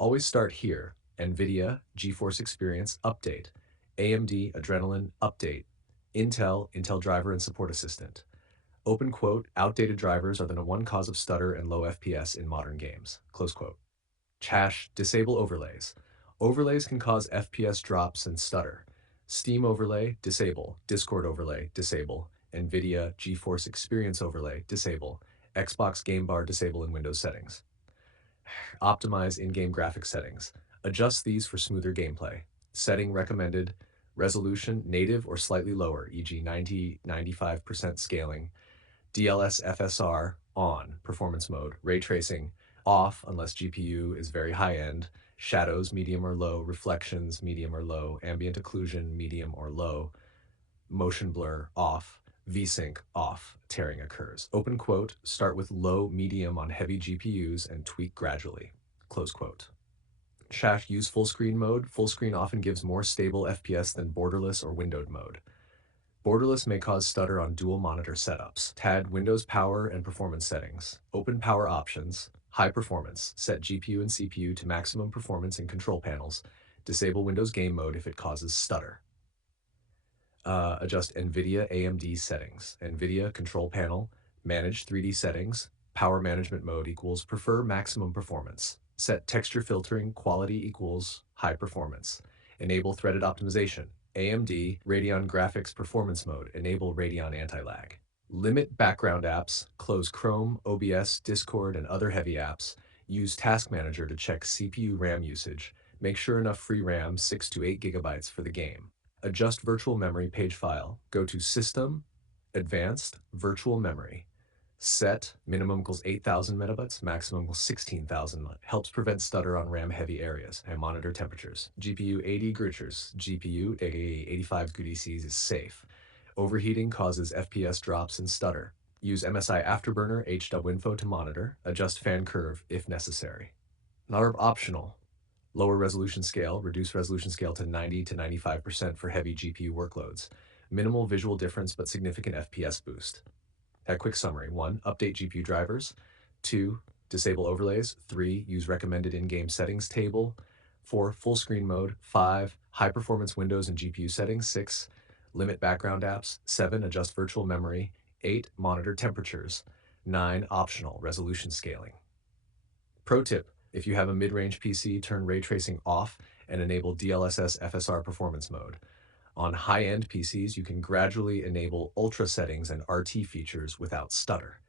Always start here. NVIDIA GeForce Experience Update. AMD Adrenalin Update. Intel Driver and Support Assistant. Open quote, outdated drivers are the #1 cause of stutter and low FPS in modern games. Close quote. Cache, disable overlays. Overlays can cause FPS drops and stutter. Steam overlay, disable. Discord overlay, disable. NVIDIA GeForce Experience overlay, disable. Xbox Game Bar, disable in Windows settings. Optimize in-game graphics settings. Adjust these for smoother gameplay. Setting recommended. Resolution, native or slightly lower, e.g. 90-95% scaling. DLS FSR, on, performance mode. Ray tracing, off unless GPU is very high-end. Shadows, medium or low. Reflections, medium or low. Ambient occlusion, medium or low. Motion blur, off. VSync, off. Tearing occurs. Open quote, start with low, medium on heavy GPUs and tweak gradually. Close quote. Chat, use full screen mode. Full screen often gives more stable FPS than borderless or windowed mode. Borderless may cause stutter on dual monitor setups. TAD Windows power and performance settings. Open power options. High performance. Set GPU and CPU to maximum performance in control panels. Disable Windows game mode if it causes stutter. Adjust NVIDIA AMD settings. NVIDIA control panel. Manage 3D settings. Power management mode equals prefer maximum performance. Set texture filtering quality equals high performance. Enable threaded optimization. AMD Radeon Graphics Performance Mode. Enable Radeon Anti-Lag. Limit background apps. Close Chrome, OBS, Discord, and other heavy apps. Use Task Manager to check CPU RAM usage. Make sure enough free RAM, 6 to 8 gigabytes for the game. Adjust virtual memory page file. Go to System, Advanced, Virtual Memory. Set, minimum equals 8,000 megabytes, maximum equals 16,000. Helps prevent stutter on RAM-heavy areas. And monitor temperatures. GPU 80 Grutschers. GPU 85 GUDCs is safe. Overheating causes FPS drops and stutter. Use MSI Afterburner HWinfo to monitor. Adjust fan curve if necessary. Not optional. Lower resolution scale, reduce resolution scale to 90 to 95% for heavy GPU workloads. Minimal visual difference but significant FPS boost. A quick summary. 1. Update GPU drivers. 2. Disable overlays. 3. Use recommended in-game settings table. 4. Full screen mode. 5. High performance Windows and GPU settings. 6. Limit background apps. 7. Adjust virtual memory. 8. Monitor temperatures. 9. Optional resolution scaling. Pro tip. If you have a mid-range PC, turn ray tracing off and enable DLSS FSR performance mode. On high-end PCs, you can gradually enable ultra settings and RT features without stutter.